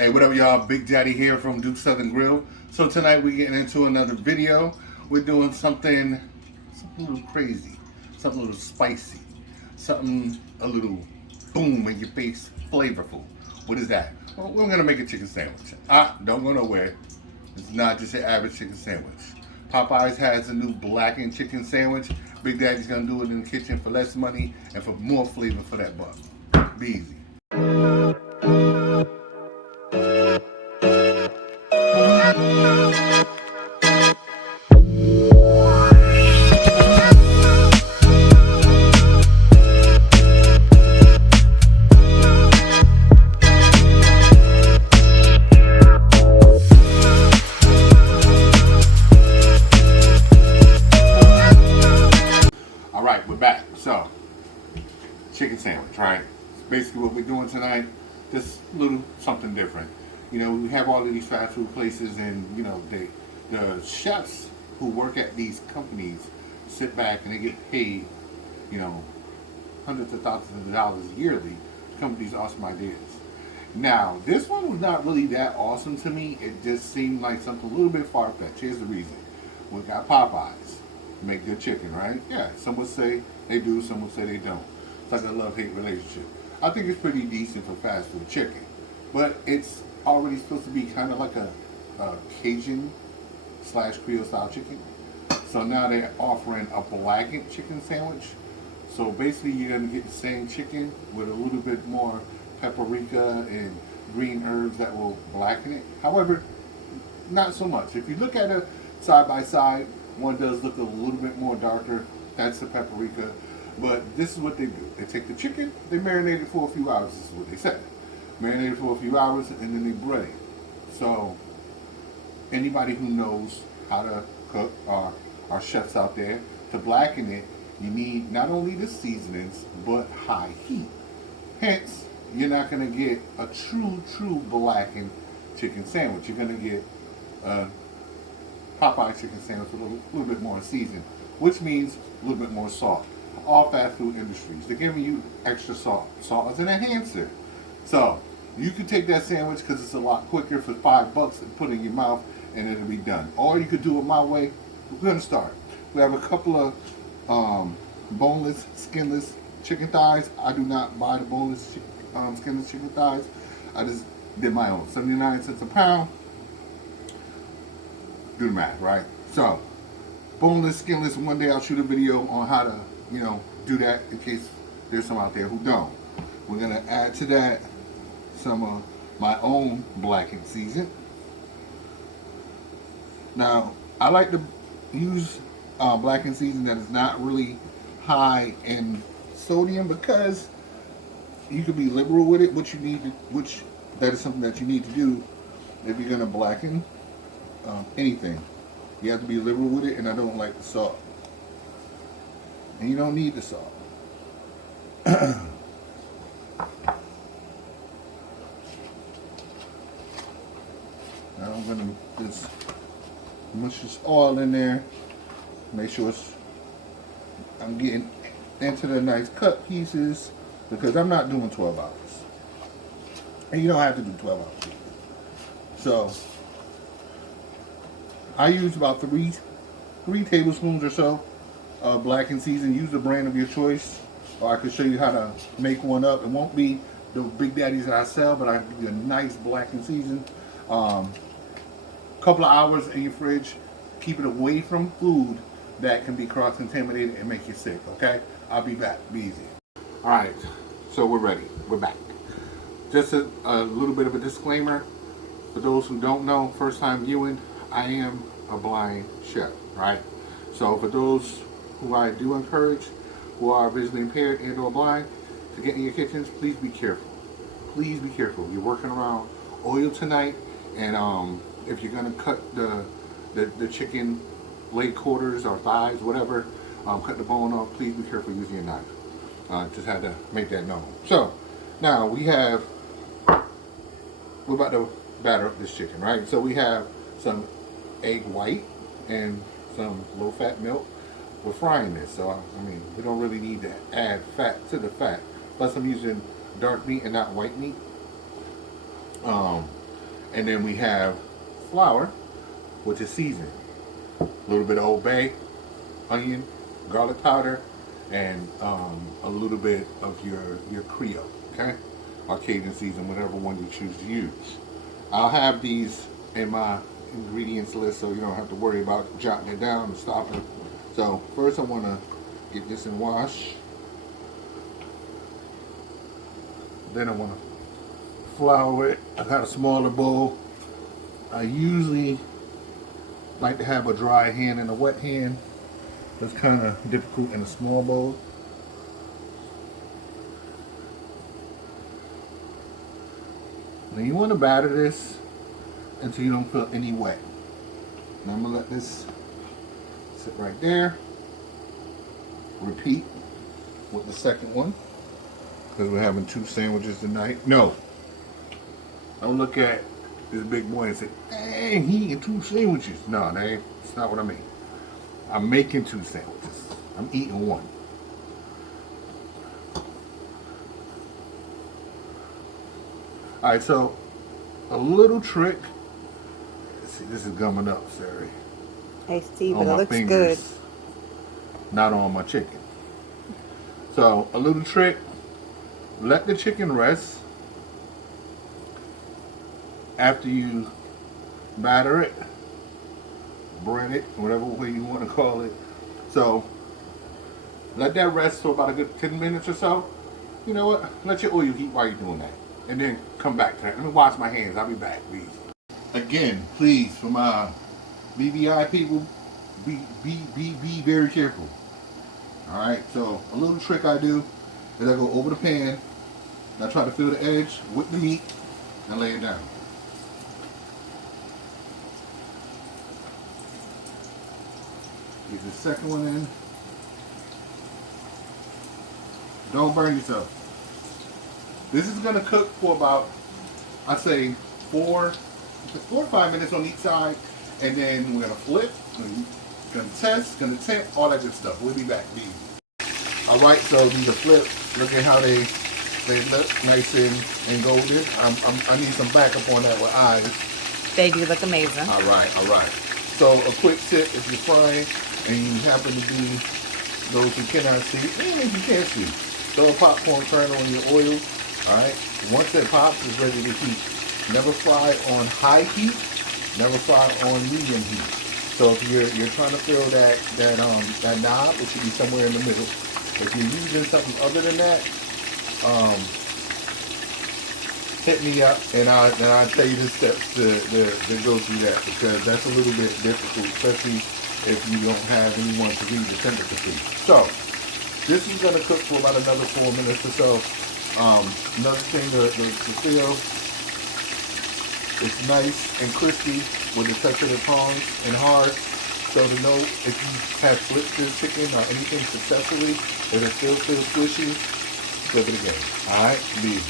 Hey, what up, y'all? Big Daddy here from Duke Southern Grill. So tonight we're getting into another video. We're doing something a little crazy, something a little spicy, something a little boom in your face, flavorful. What is that? Well, we're gonna make a chicken sandwich. Don't go nowhere. It's not just an average chicken sandwich. Popeyes has a new blackened chicken sandwich. Big Daddy's gonna do it in the kitchen for less money and for more flavor for that buck. Be easy. All right, we're back. So, chicken sandwich, right? It's basically what we're doing tonight. Just a little something different. You know, we have all of these fast food places, and you know, the chefs who work at these companies sit back and they get paid, you know, hundreds of thousands of dollars yearly to come with these awesome ideas. Now, this one was not really that awesome to me. It just seemed like something a little bit far-fetched. Here's the reason. We got Popeyes. Make good chicken, right? Yeah, some would say they do, some would say they don't. It's like a love-hate relationship. I think it's pretty decent for fast food chicken, but it's already supposed to be kind of like a Cajun slash Creole style chicken. So now they're offering a blackened chicken sandwich. So basically you're gonna get the same chicken with a little bit more paprika and green herbs that will blacken it. However, not so much. If you look at it side by side, one does look a little bit more darker. That's the paprika. But this is what they do. They take the chicken, they marinate it for a few hours. This is what they said. Marinate it for a few hours and then they bread it. So anybody who knows how to cook, our chefs out there, to blacken it, you need not only the seasonings, but high heat. Hence, you're not going to get a true blackened chicken sandwich. You're going to get Popeye chicken sandwich with a little bit more season, which means a little bit more salt. All fast food industries, they're giving you extra salt. Salt is an enhancer. So you can take that sandwich because it's a lot quicker for $5 and put it in your mouth and it'll be done. Or you could do it my way. We're gonna start. We have a couple of boneless, skinless chicken thighs. I do not buy the boneless, skinless chicken thighs. I just did my own. 79 cents a pound. Do the math, right? So, boneless, skinless. One day I'll shoot a video on how to, you know, do that in case there's some out there who don't. We're gonna add to that some of my own blackened season. Now, I like to use blackened season that is not really high in sodium because you can be liberal with it. Which that is something that you need to do if you're gonna blacken anything. You have to be liberal with it, and I don't like the salt. And you don't need the salt. Now I'm gonna just mush this oil in there. Make sure I'm getting into the nice cut pieces because I'm not doing 12 hours. And you don't have to do 12 hours. So I use about three tablespoons or so of blackened season. Use the brand of your choice, or I could show you how to make one up. It won't be the Big Daddies that I sell, but I give you a nice blackened season. Couple of hours in your fridge. Keep it away from food that can be cross-contaminated and make you sick. Okay, I'll be back. Be easy. All right, so we're ready. We're back. Just a little bit of a disclaimer for those who don't know. First time viewing. I am a blind chef, right? So for those who I do encourage, who are visually impaired and or blind, to get in your kitchens, please be careful. Please be careful. You're working around oil tonight, and if you're gonna cut the chicken leg quarters or thighs, whatever, cut the bone off, please be careful using your knife. Just had to make that known. So now we're about to batter up this chicken, right? So we have some egg white and some low-fat milk. We're frying this, so I mean we don't really need to add fat to the fat. Plus I'm using dark meat and not white meat. And then we have flour, which is seasoned. A little bit of Old Bay, onion, garlic powder, and a little bit of your Creole, okay? Or Cajun season, whatever one you choose to use. I'll have these in my ingredients list so you don't have to worry about jotting it down and stopping. So first I want to get this in wash. Then I want to flour it. I got a smaller bowl. I usually like to have a dry hand and a wet hand. It's kind of difficult in a small bowl. Now you want to batter this until you don't feel any wet. Now I'm going to let this sit right there. Repeat with the second one. Because we're having 2 sandwiches tonight. No. Don't look at this big boy and say, dang, he eating 2 sandwiches. No, that's not what I mean. I'm making 2 sandwiches. I'm eating 1. Alright, so a little trick. Let's see, this is gumming up, sorry. Hey Steve, On it my looks fingers, good. not on my chicken. So a little trick. Let the chicken rest after you batter it, bread it, whatever way you want to call it. So let that rest for about a good 10 minutes or so. You know what? Let your oil heat while you're doing that. And then come back to that. Let me wash my hands. I'll be back, please. Again, please, for my BBI people, be very careful. Alright, so a little trick I do is I go over the pan. I try to feel the edge with the meat and lay it down. Get the second one in. Don't burn yourself. This is going to cook for about, I say, 4 to 5 minutes on each side. And then we're going to flip, going to test, going to temp, all that good stuff. We'll be back. Alright, so these are flips. Look at how they look nice and golden. I need some backup on that with eyes. They do look amazing. Alright. So a quick tip if you're frying and you happen to be those who cannot see, even if you can't see, throw a popcorn kernel in your oil. Alright. Once it pops, it's ready to heat. Never fry on high heat. Never fry on medium heat. So if you're trying to fill that knob, it should be somewhere in the middle. If you're using something other than that, hit me up and I'll tell you the steps to go through that, because that's a little bit difficult, especially if you don't have anyone to read the temperature to. So this is going to cook for about another 4 minutes or so. Another thing to feel, it's nice and crispy with the touch of the tongs and hard. So to know if you have flipped this chicken or anything successfully, if it still feels squishy, flip it again. Alright, leave.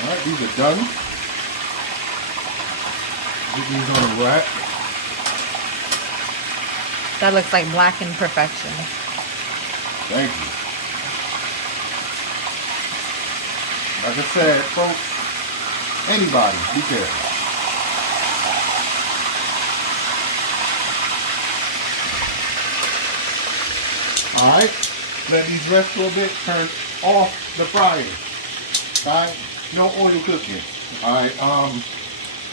Alright, these are done. Get these on the rack. That looks like blackened perfection. Thank you. Like I said, folks, anybody, be careful. Alright, let these rest for a bit, turn off the fryer. Alright, no oil cooking. Alright,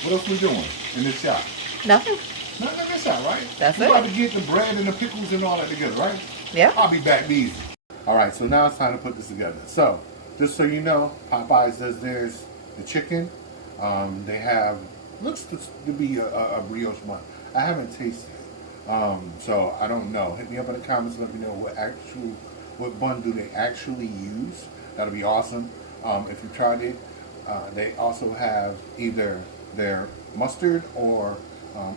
what else we doing in this shot? Nothing. Nothing in this shot, right? That's we it. about to get the bread and the pickles and all that together, right? Yeah. I'll be back easy. Alright, so now it's time to put this together. So, just so you know, Popeyes does theirs, the chicken. They have, looks to be a brioche bun. I haven't tasted it. So I don't know. Hit me up in the comments. Let me know what bun do they actually use. That'll be awesome. If you tried it, they also have either their mustard or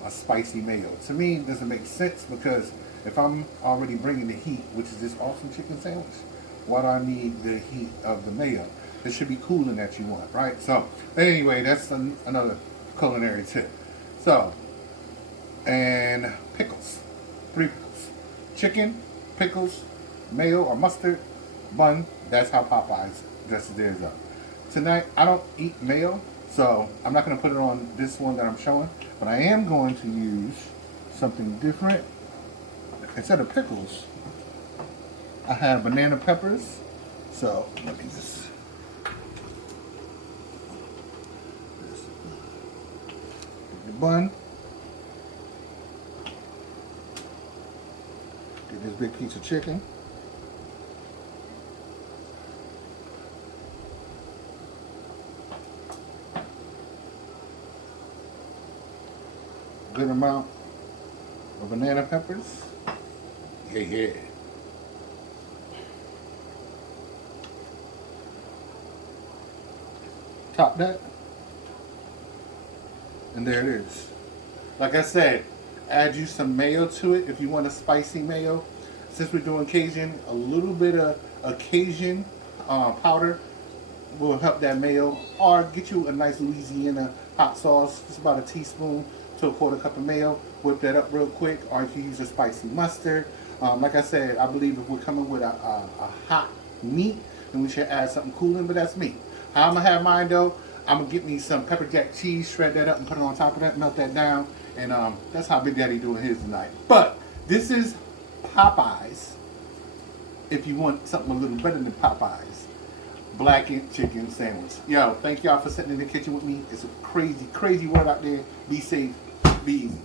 a spicy mayo. To me, it doesn't make sense, because if I'm already bringing the heat, which is this awesome chicken sandwich, why do I need the heat of the mayo? It should be cooling that you want, right? So anyway, that's another culinary tip. So, and pickles, 3 pickles, chicken, pickles, mayo or mustard, bun. That's how Popeyes dresses theirs up. Tonight, I don't eat mayo, So I'm not going to put it on this one that I'm showing, but I am going to use something different. Instead of pickles, I have banana peppers. So let me just get the bun. Get this big piece of chicken. Good amount of banana peppers. Yeah. Top that. And there it is. Like I said, add you some mayo to it if you want a spicy mayo. Since we're doing Cajun, a little bit of Cajun powder will help that mayo. Or get you a nice Louisiana hot sauce. Just about a teaspoon to a quarter cup of mayo. Whip that up real quick. Or if you use a spicy mustard. Like I said, I believe if we're coming with a hot meat, then we should add something cooling, but that's me. How I'm going to have mine though, I'm going to get me some pepper jack cheese, shred that up and put it on top of that, melt that down. And that's how Big Daddy doing his tonight. But this is Popeyes. If you want something a little better than Popeyes. Blackened chicken sandwich. Yo, thank y'all for sitting in the kitchen with me. It's a crazy, crazy world out there. Be safe. Be easy.